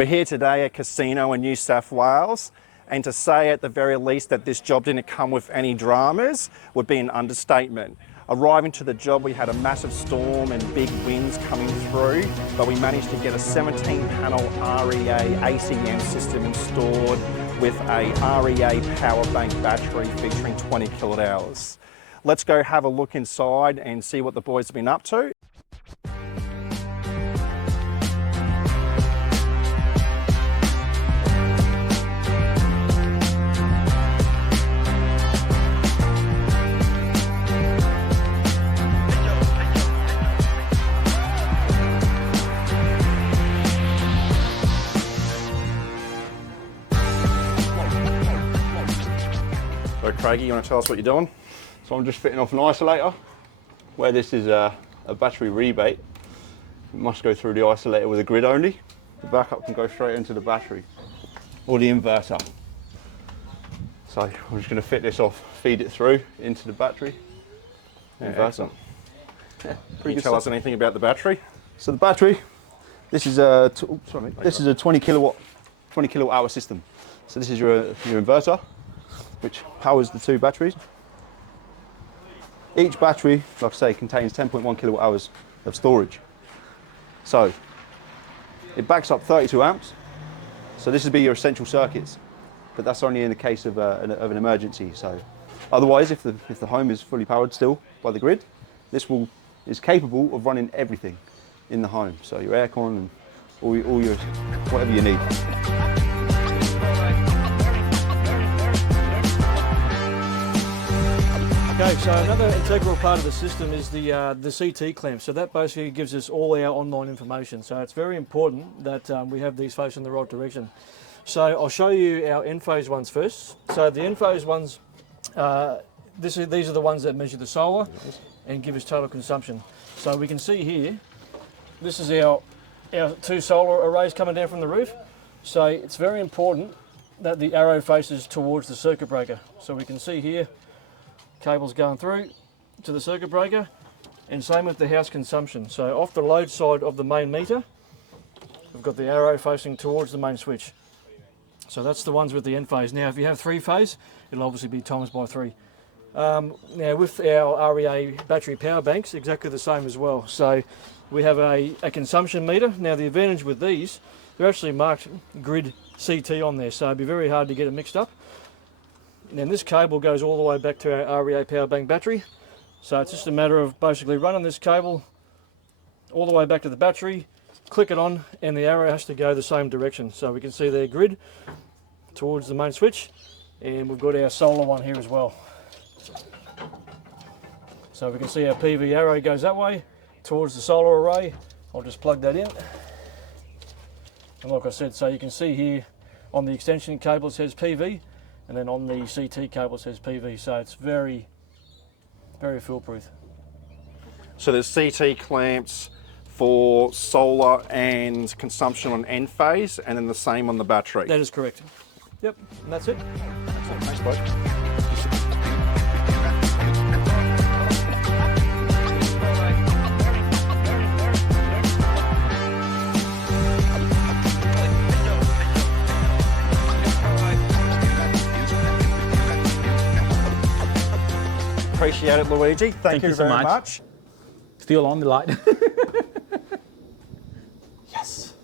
We're here today at Casino in New South Wales, and to say at the very least that this job didn't come with any dramas would be an understatement. Arriving to the job, we had a massive storm and big winds coming through, but we managed to get a 17-panel REA ACM system installed with a REA POWERBANK battery featuring 20 kilowatt hours. Let's go have a look inside and see what the boys have been up to. So Craigie, you want to tell us what you're doing? So I'm just fitting off an isolator. Where this is a battery rebate, it must go through the isolator with a grid only. The backup can go straight into the battery or the inverter. So I'm just going to fit this off, feed it through into the battery. Inverter. Yeah, can you tell us anything about the battery? So the battery, this is a 20 kilowatt hour system. So this is your inverter, which powers the two batteries. Each battery, like I say, contains 10.1 kilowatt hours of storage. So it backs up 32 amps. So this would be your essential circuits, but that's only in the case of an emergency. So otherwise, if the home is fully powered still by the grid, this is capable of running everything in the home. So your aircon and all your whatever you need. Okay, so another integral part of the system is the CT clamp. So that basically gives us all our online information. So it's very important that we have these facing the right direction. So I'll show you our end-phase ones first. So the end-phase ones, these are the ones that measure the solar and give us total consumption. So we can see here, this is our two solar arrays coming down from the roof. So it's very important that the arrow faces towards the circuit breaker. So we can see here, cables going through to the circuit breaker, and same with the house consumption. So off the load side of the main meter, we've got the arrow facing towards the main switch. So that's the ones with the end phase. Now if you have three phase, it'll obviously be times by 3. Now with our REA battery power banks, exactly the same as well. So we have a consumption meter. Now the advantage with these, they're actually marked grid CT on there, so it'd be very hard to get it mixed up. And then this cable goes all the way back to our REA PowerBank battery. So it's just a matter of basically running this cable all the way back to the battery, click it on, and the arrow has to go the same direction. So we can see their grid towards the main switch, and we've got our solar one here as well. So we can see our PV arrow goes that way towards the solar array. I'll just plug that in. And like I said, so you can see here on the extension cable it says PV, and then on the CT cable it says PV, so it's very, very foolproof. So there's CT clamps for solar and consumption on end phase, and then the same on the battery. That is correct. Yep, and that's it. Excellent, thanks, bud. Appreciate it, Luigi. Thank you so very much. Still on the light. Yes.